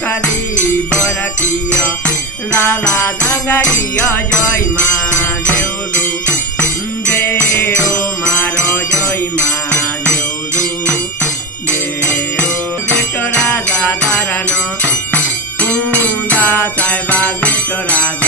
কালি বরাকিয় লালা জাঙ্গারিয় জয় মা দেউরু দেও মার জয় মা দেউরু দেও জেঠ রাজা দারানো কুন্দা সাহেবা জেঠ রাজা